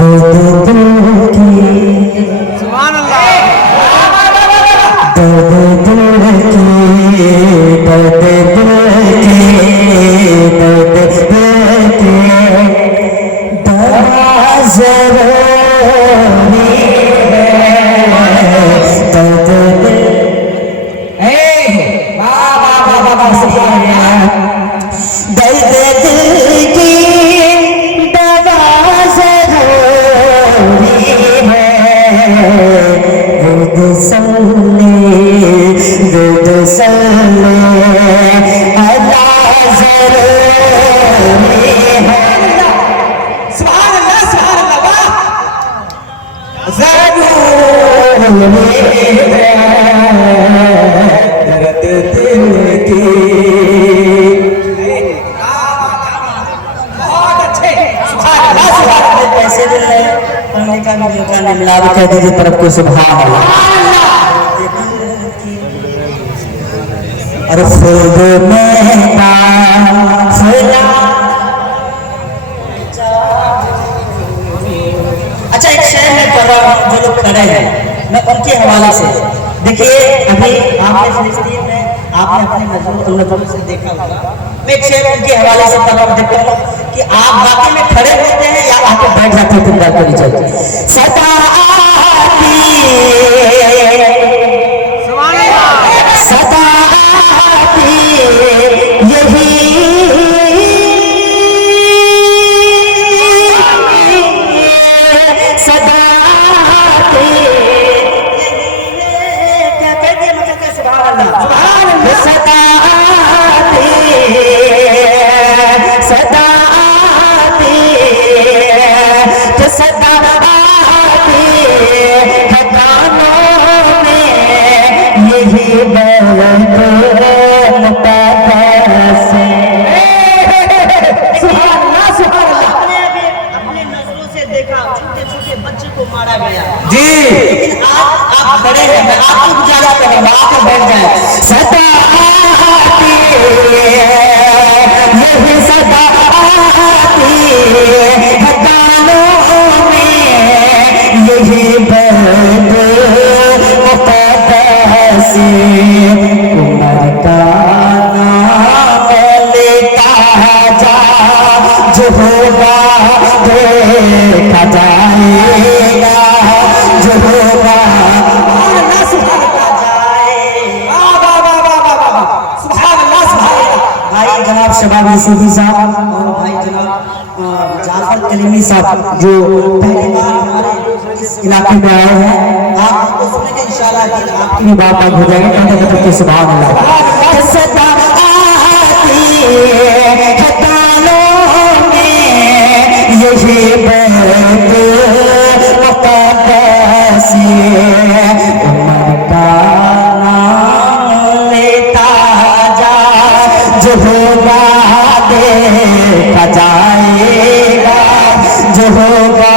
दर्द दिल की, सुभान अल्लाह। दर्द दिल की, दर्द दिल की, दर्द दिल की दवा ज़रूरी है। दर्द दिल, वाह वाह वाह वाह वाह, सुभान अल्लाह। दर्द दिल की दवा ज़रूरी है। दुर्द सल्ले, दुर्द सल्ले अल्लाह ज़रूरी है। सुभान अल्लाह, सुभान अल्लाह, वाह। ज़रूरी है दर्द दिल की। बहुत अच्छे, सुभान अल्लाह, सुभान अल्लाह। पैसे मिल रहे हैं, पढ़ने का भी मौका नहीं मिला, कह दीजिए तरफ को सुभान अल्लाह। और खुद में काफिला। अच्छा, एक शेर में पढ़ रहा हूं, जो लोग खड़े हैं मैं उनके हवाले से। देखिए, अभी आपने फिलिस्तीन में आपने अपने नजरों से देखा होगा, मैं एक शेर उनके हवाले से पढ़ रहा हूं, देखता हूं कि आप वाकई में खड़े होते हैं या आके बैठ जाते हैं। तुम बात करी जाती सदा आती, सुभान अल्लाह। सदा आती यही सदा आती क्या कहते हैं, मतलब क्या, सुभान अल्लाह, सुभान अल्लाह। सदा आती, सदा आती तो सदा आती है कानों में यही बात से। सुभान अल्लाह, सुभान अल्लाह। अपने नजरों से देखा छोटे छोटे बच्चे को मारा गया जी, लेकिन आप खड़े हैं, मैं आपको गुजारिश कर रहा हूं, आप बैठ जाए। सदा आती यही सदा आती है गानों में यही बात मुक़द्दसी। उमर का नाम लेता जा, जो होगा देखा जाएगा, जो होगा अल्लाह सुभान अल्लाह जाएगा। वाह वाह वाह वाह वाह, सुभान अल्लाह, सुभान अल्लाह। भाई जनाब शबाब यूसुफी साहब और भाई जनाब जाफर कलीमी साहब जो पहली बार हमारे इस इलाके में आए हैं, आप हमको सुनेंगे इंशाल्लाह कि आपकी भी बात हो जाएगी। कहते कहते सुभान अल्लाह। सदा आती है गानों में यही बात मुक़द्दसी। उमर का नाम लेता जा, जो होगा देखा जाएगा, जो होगा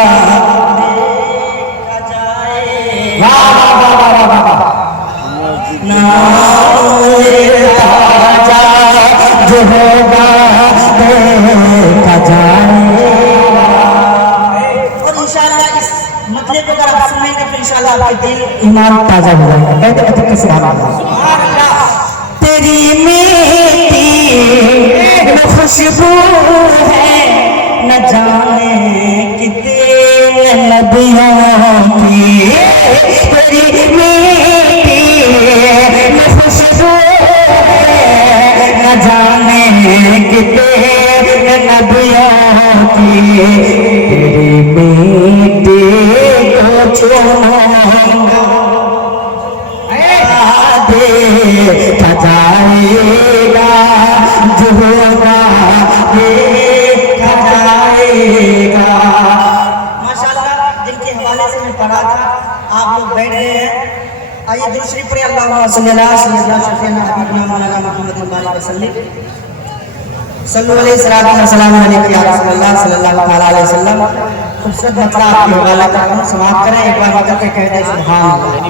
देखा जाएगा। वाह वाह वाह वाह वाह, नाम लेता जा, जो होगा देखा जाएगा। और इंशाल्लाह इस मतलब को अगर आप सुनेंगे तो इंशाल्लाह आपके दिल ईमान ताजा हो जाएगा। कहते कहते कि सुभान अल्लाह। तेरी मीठी खुशबू है न जाने कितने नबियों की। तेरी मीठी खुशबू है न जाने कितने नबियों की। तेरी मीठी को चूमूंगा देखा जाएगा, जो होगा देखा जाएगा। माशाअल्लाह, जिनके हवाले से मैं पढ़ा था, आप लोग बैठ गए हैं। आइए दूसरी पढ़े, अल्लाहुम्मा सल्ली अला सय्यिदना शफीना हबीबना मौलाना मुहम्मद बारिक वसल्लम सल्लल्लाहु अलैहि वसल्लम या रसूलल्लाह सल्लल्लाहु अलैहि वसल्लम। खूबसूरत मतला आपके हवाला कर रहा हूँ, समाप्त करें। एक बार बदल के कह दे सुभान अल्लाह,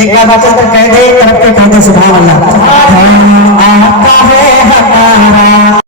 एक बार बदल कर कह दे, तरफ के कह दे सुभान अल्लाह। आता है हमारा